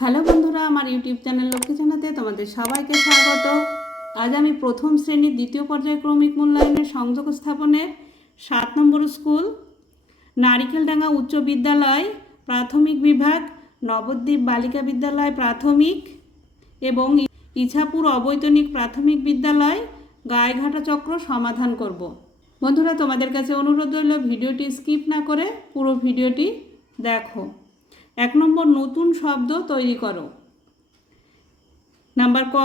Hello বন্ধুরা, আমার YouTube channel Lakshmi জানাতে তোমাদের সবাইকে স্বাগত। আজ আমি প্রথম শ্রেণির দ্বিতীয় পর্যায়ক্রমিক মূল্যায়নের সংযোগ স্থাপনের সাত নম্বর স্কুল, নারিকেলডাঙ্গা উচ্চ বিদ্যালয়, প্রাথমিক বিভাগ, নবদ্বীপ বালিকা বিদ্যালয় প্রাথমিক এবং ইছাপুর অবৈতনিক প্রাথমিক বিদ্যালয় গায়েঘাটা চক্র সমাধান করব। বন্ধুরা, তোমাদের কাছে অনুরোধ রইল, ভিডিওটি স্কিপ না করে পুরো ভিডিওটি দেখো। এক নম্বর নতুন শব্দ তৈরি করো। নাম্বার ক,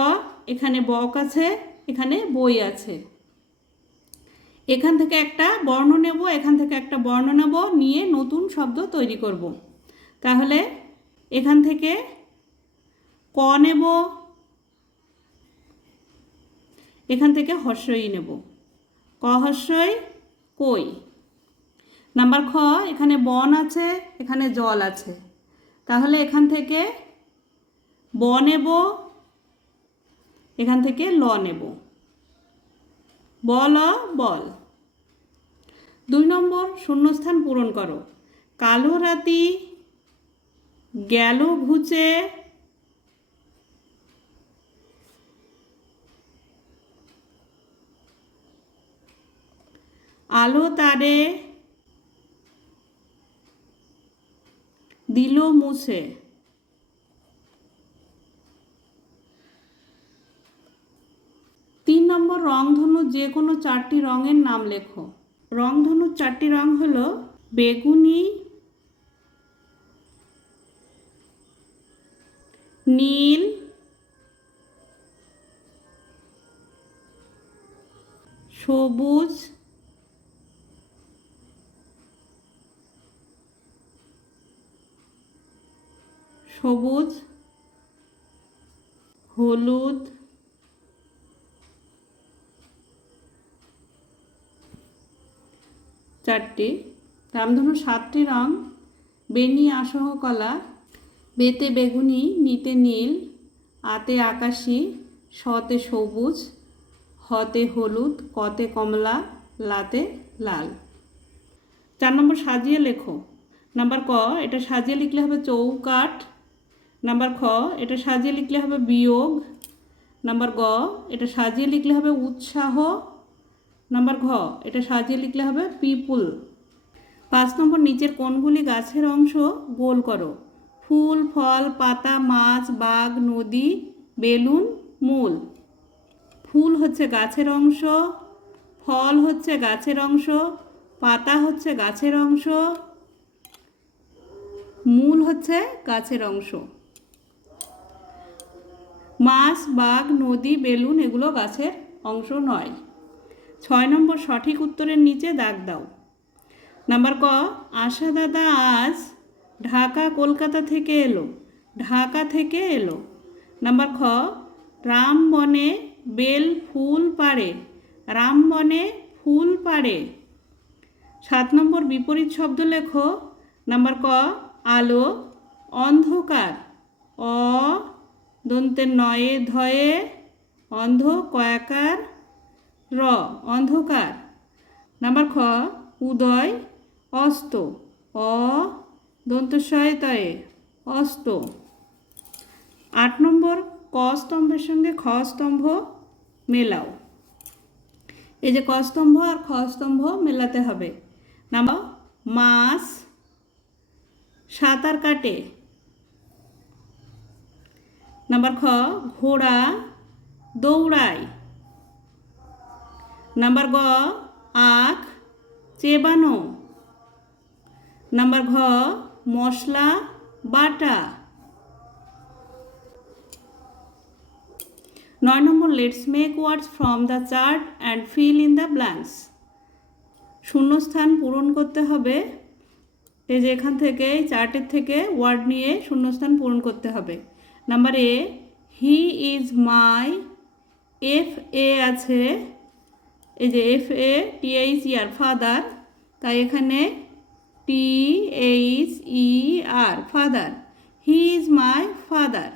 এখানে বক আছে, এখানে বই আছে। এখান থেকে একটা বর্ণ নেব, এখান থেকে একটা বর্ণ নেব, নিয়ে নতুন শব্দ তৈরি করব। তাহলে এখান থেকে ক নেব, এখান থেকে হর্ষই নেব। ক হর্ষই, কই। নাম্বার খ, এখানে বন আছে, এখানে জল আছে। তাহলে এখান থেকে ব নেব, এখান থেকে ল নেব। বল বল। দুই নম্বর, শূন্যস্থান পূরণ করো। কালো রাতি গেল ঘুচে আলো তারে দিল মুছে। তিন নম্বর রংধনু যে কোনো চারটি রঙের নাম লেখো। রংধনুর চারটি রং হলো বেগুনি, নীল, সবুজ সবুজ, হলুদ, চারটি। রামধনু সাতটি রং বেনি আসহ কলা, বেতে বেগুনি, নিতে নীল, আতে আকাশি শতে সবুজ, হতে হলুদ, কতে কমলা, লাতে লাল। চার নম্বর সাজিয়ে লেখো। নাম্বার ক, এটা সাজিয়ে লিখলে হবে চৌকাঠ নাম্বার খ, এটা সাজিয়ে লিখলে হবে বিয়োগ। নাম্বার গ, এটা সাজিয়ে লিখলে হবে উৎসাহ। নাম্বার ঘ, এটা সাজিয়ে লিখলে হবে পিপুল। পাঁচ নম্বর নিচের কোনগুলি গাছের অংশ, গোল করো। ফুল, ফল, পাতা, মাছ, বাঘ, নদী, বেলুন, মূল। ফুল হচ্ছে গাছের অংশ, ফল হচ্ছে গাছের অংশ, পাতা হচ্ছে গাছের অংশ, মূল হচ্ছে গাছের অংশ। মাছ, বাঘ, নদী, বেলুন এগুলো গাছের অংশ নয়। ছয় নম্বর সঠিক উত্তরের নিচে দাগ দাও। নাম্বার ক, আশা দাদা আজ ঢাকা, কলকাতা থেকে এলো। ঢাকা থেকে এলো। নাম্বার খ রাম বনে বেল ফুল পাড়ে। রাম বনে ফুল পাড়ে। সাত নম্বর বিপরীত শব্দ লেখো। নাম্বার ক, আলো, অন্ধকার। অ দন্তের নয়ে ধয়ে অন্ধ কয়াকার র, অন্ধকার। নাম্বার খ, উদয়, অস্ত, অ দন্তশয়তয়ে অস্ত। আট নম্বর, ক স্তম্ভের সঙ্গে খ স্তম্ভ মেলাও। এই যে ক স্তম্ভ আর খ স্তম্ভ মেলাতে হবে। নাম্বার মাছ সাঁতার কাটে। নাম্বার খ, ঘোড়া দৌড়ায়। নাম্বার গ, আখ চেবানো। নাম্বার ঘ, মশলা বাটা। নয় নম্বর let's make words from the chart and fill in the blanks শূন্যস্থান পূরণ করতে হবে। এই যে এখান থেকে চার্টের থেকে ওয়ার্ড নিয়ে শূন্যস্থান পূরণ করতে হবে। Number A he is my F A আছে। এই যে F A T H E R father তাই এখানে T H E R father he is my father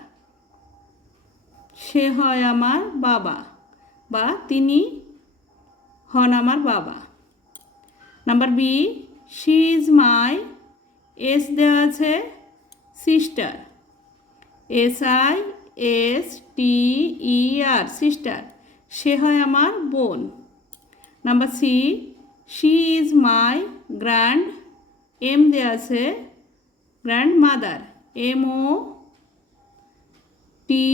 সে হয় আমার বাবা বা তিনি হন আমার বাবা। Number B she is my S দেওয়া আছে sister S I S T E R sister সে হয় আমার বোন। Number C she is my grand M দেওয়া আছে grandmother M O T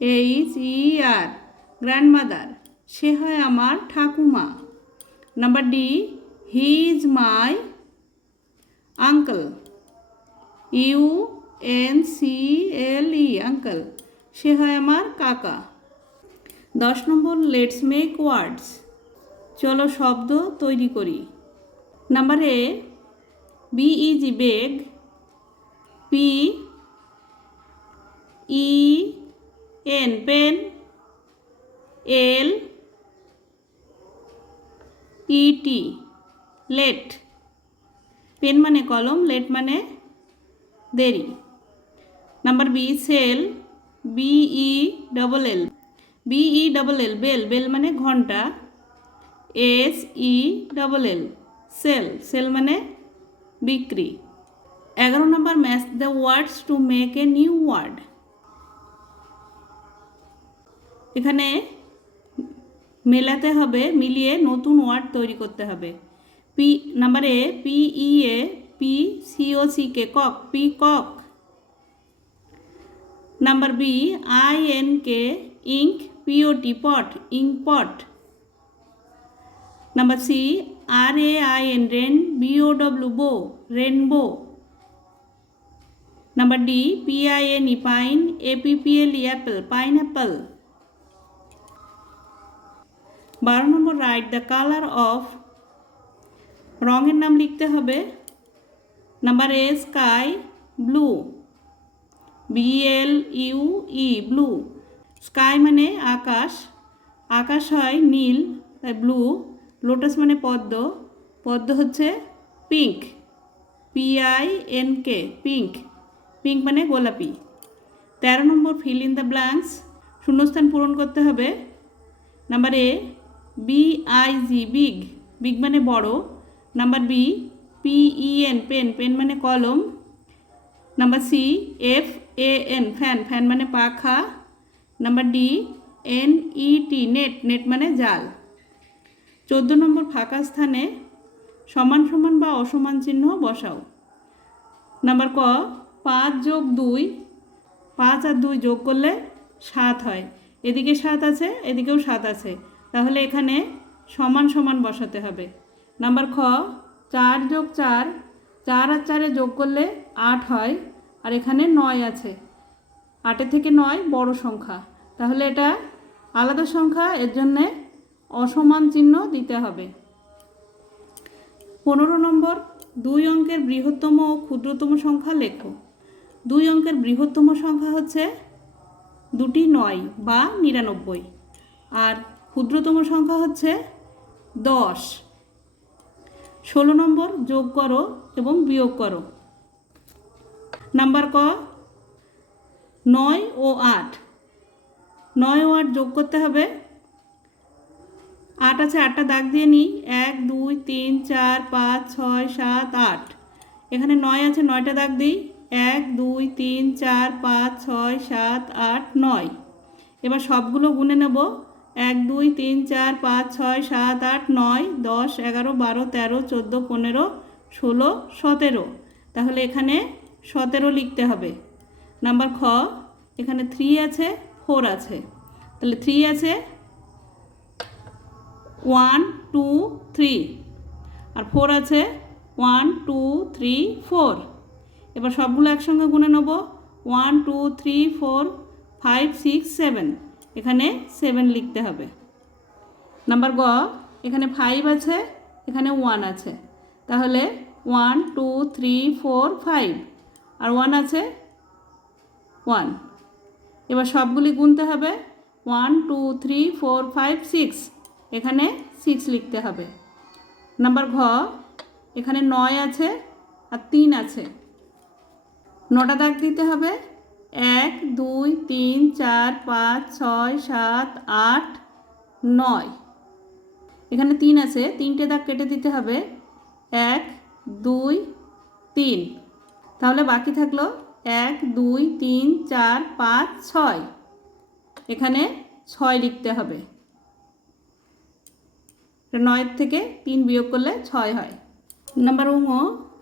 H E R grandmother সে হয় আমার ঠাকুমা। Number D he is my uncle U N C L E uncle. সে হয় আমার কাকা। দশ নম্বর, লেটস মেক ওয়ার্ডস। চলো শব্দ তৈরি করি। Number A, B EG beg, P E N pen, L ET let. Pen মানে কলম, লেট মানে দেরি। Number B, sell BE double L BE double L bell bell মানে ঘণ্টা S E double L sell sell মানে বিক্রি। এগারো নম্বর match, the words to make a new word. এখানে মেলাতে হবে, মিলিয়ে নতুন ওয়ার্ড তৈরি করতে হবে। P, number A P E A P CO C K cock peacock number B I N K ink POT pot ink pot number C R A I N rain BO W bow rainbow number D P I N E pine APPL E apple pineapple বারো নম্বর write the colour of রঙের নাম লিখতে হবে. Number A sky blue BL U E blue sky মানে আকাশ আকাশ হয় নীল, তাই ব্লু লোটাস মানে পদ্ম পদ্ম হচ্ছে pink PI N K pink pink মানে গোলাপি। তেরো নম্বর ফিল ইন দ্য ব্ল্যাঙ্কস শূন্যস্থান পূরণ করতে হবে। Number A B I G big big মানে বড়। Number B PEN pen pen মানে কলম। Number C F A N fan fan মানে পাখা। Number D N E T net net মানে জাল। চোদ্দ নম্বর ফাঁকা স্থানে সমান সমান বা অসমান চিহ্ন বসাও। নাম্বার ক, পাঁচ যোগ দুই, পাঁচ আর দুই যোগ করলে সাত হয়। এদিকে সাত আছে, এদিকেও সাত আছে। তাহলে এখানে সমান সমান বসাতে হবে। নাম্বার খ, চার যোগ চার চার আর চারে যোগ করলে আট হয়। আর এখানে নয় আছে। আটের থেকে নয় বড় সংখ্যা। তাহলে এটা আলাদা সংখ্যা, এর জন্যে অসমান চিহ্ন দিতে হবে। পনেরো নম্বর, দুই অঙ্কের বৃহত্তম ও ক্ষুদ্রতম সংখ্যা লেখো। দুই অঙ্কের বৃহত্তম সংখ্যা হচ্ছে দুটি নয় বা নিরানব্বই। আর ক্ষুদ্রতম সংখ্যা হচ্ছে দশ। ষোলো নম্বর যোগ করো এবং বিয়োগ করো। নাম্বার ক? নয় ও আট। নয় ও আট যোগ করতে হবে। আট আছে, আটটা দাগ দিয়ে নিই। এক, দুই, তিন, চার, পাঁচ, ছয়, সাত, আট। এখানে নয় আছে, নয়টা দাগ দিই। এক, দুই, তিন, চার, পাঁচ, ছয়, সাত, আট, নয়। এবার সবগুলো গুনে নেব। এক, দুই, তিন, চার, পাঁচ, ছয়, সাত, আট, নয়, দশ, এগারো, বারো, তেরো, চোদ্দ, পনেরো, ষোলো, সতেরো। তাহলে এখানে সতেরো লিখতে হবে। নাম্বার খ, এখানে থ্রি আছে ফোর আছে। তাহলে থ্রি আছে ওয়ান টু থ্রি আর ফোর আছে ওয়ান টু থ্রি ফোর এবার সবগুলো একসঙ্গে গুনে নেব। One two three four five six seven এখানে সেভেন লিখতে হবে। নাম্বার গ, এখানে ফাইভ আছে, এখানে ওয়ান আছে। তাহলে one two three four five আর ওয়ান আছে? ওয়ান এবার সবগুলি গুনতে হবে। One two three four five six এখানে সিক্স লিখতে হবে। নাম্বার ঘ, এখানে নয় আছে আর তিন আছে। নটা দাগ দিতে হবে। এক, দুই, তিন, চার, পাঁচ, ছয়, সাত, আট, নয়। এখানে তিন আছে। তিনটে দাগ কেটে দিতে হবে। এক, দুই, তিন। তাহলে বাকি থাকল এক, দুই, তিন, চার, পাঁচ, ছয়। এখানে ছয় লিখতে হবে। নয়ের থেকে তিন বিয়োগ করলে ছয় হয়। নাম্বার উঙ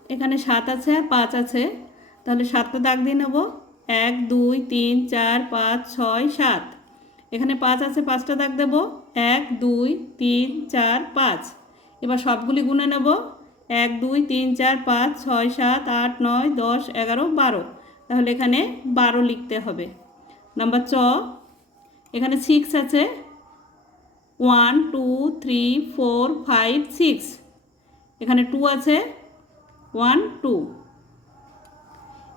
এখানে সাত আছে আর পাঁচ আছে। তাহলে সাতটা দাগ দিয়ে নেব। এক, দুই, তিন, চার, পাঁচ, ছয়, সাত। এখানে পাঁচ আছে, পাঁচটা দাগ দেব। এক, দুই, তিন, চার, পাঁচ। এবার সবগুলি গুনে নেব। এক, দুই, তিন, চার, পাঁচ, ছয়, সাত, আট, নয়, দশ, এগারো, বারো। তাহলে এখানে বারো লিখতে হবে। নাম্বার চ এখানে সিক্স আছে। One two three four five six এখানে টু আছে। ওয়ান টু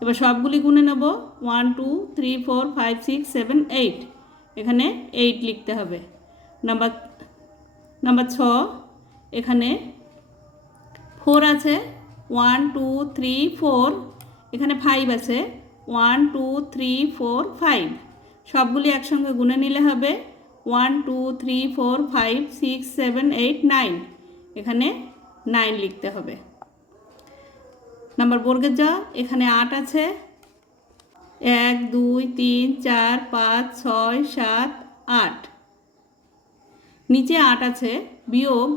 এবার সবগুলি গুনে নেব। One two three four five six seven eight এখানে এইট লিখতে হবে। নাম্বার নাম্বার ছ, এখানে ফোর আছে, ওয়ান, টু, থ্রি, ফোর, এখানে ফাইভ আছে, one, two, three, four five সবগুলি একসঙ্গে গুনে নিলে হবে, one, two, three, four five six seven eight nine এখানে নাইন লিখতে হবে। নাম্বার বর্গের যা, এখানে আট আছে। এক, দুই, তিন, চার, পাঁচ, ছয়, সাত, আট। নিচে আট আছে, বিয়োগ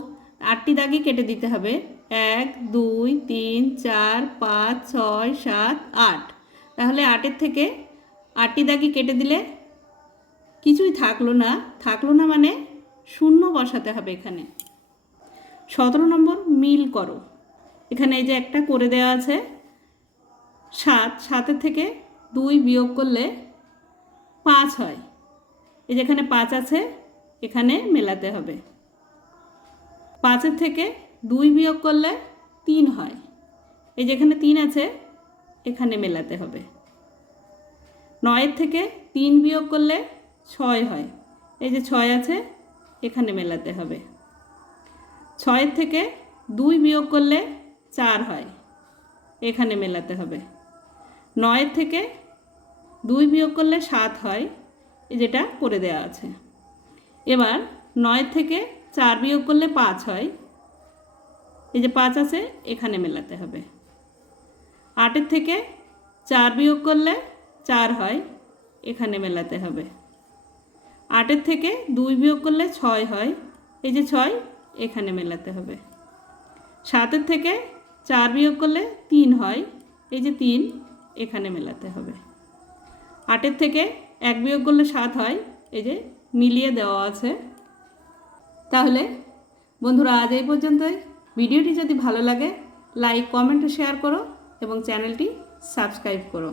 আটটি দাগে কেটে দিতে হবে। এক, দুই, তিন, চার, পাঁচ, ছয়, সাত, আট। তাহলে আটের থেকে আটটি দাগি কেটে দিলে কিছুই থাকল না। থাকল না মানে শূন্য বসাতে হবে এখানে। সতেরো নম্বর, মিল করো। এখানে এই যে একটা করে দেওয়া আছে, সাত। সাতের থেকে দুই বিয়োগ করলে পাঁচ হয়। এই যেখানে পাঁচ আছে, এখানে মেলাতে হবে। পাঁচের থেকে দুই বিয়োগ করলে তিন হয়। এই যেখানে তিন আছে, এখানে মেলাতে হবে। নয়ের থেকে তিন বিয়োগ করলে ছয় হয়। এই যে ছয় আছে, এখানে মেলাতে হবে। ছয়ের থেকে দুই বিয়োগ করলে চার হয়, এখানে মেলাতে হবে। নয়ের থেকে দুই বিয়োগ করলে সাত হয় যেটা করে দেওয়া আছে। এবার নয়ের থেকে চার বিয়োগ করলে পাঁচ হয় এই যে পাঁচ আছে, এখানে মেলাতে হবে। আটের থেকে চার বিয়োগ করলে চার হয়, এখানে মেলাতে হবে। আটের থেকে দুই বিয়োগ করলে ছয় হয়, এই যে ছয়, এখানে মেলাতে হবে। সাতের থেকে চার বিয়োগ করলে তিন হয়, এই যে তিন, এখানে মেলাতে হবে। আটের থেকে এক বিয়োগ করলে সাত হয়, এই যে মিলিয়ে দেওয়া আছে। তাহলে বন্ধুরা আজ এই পর্যন্তই। ভিডিওটি যদি ভালো লাগে লাইক কমেন্ট শেয়ার করো এবং চ্যানেলটি সাবস্ক্রাইব করো।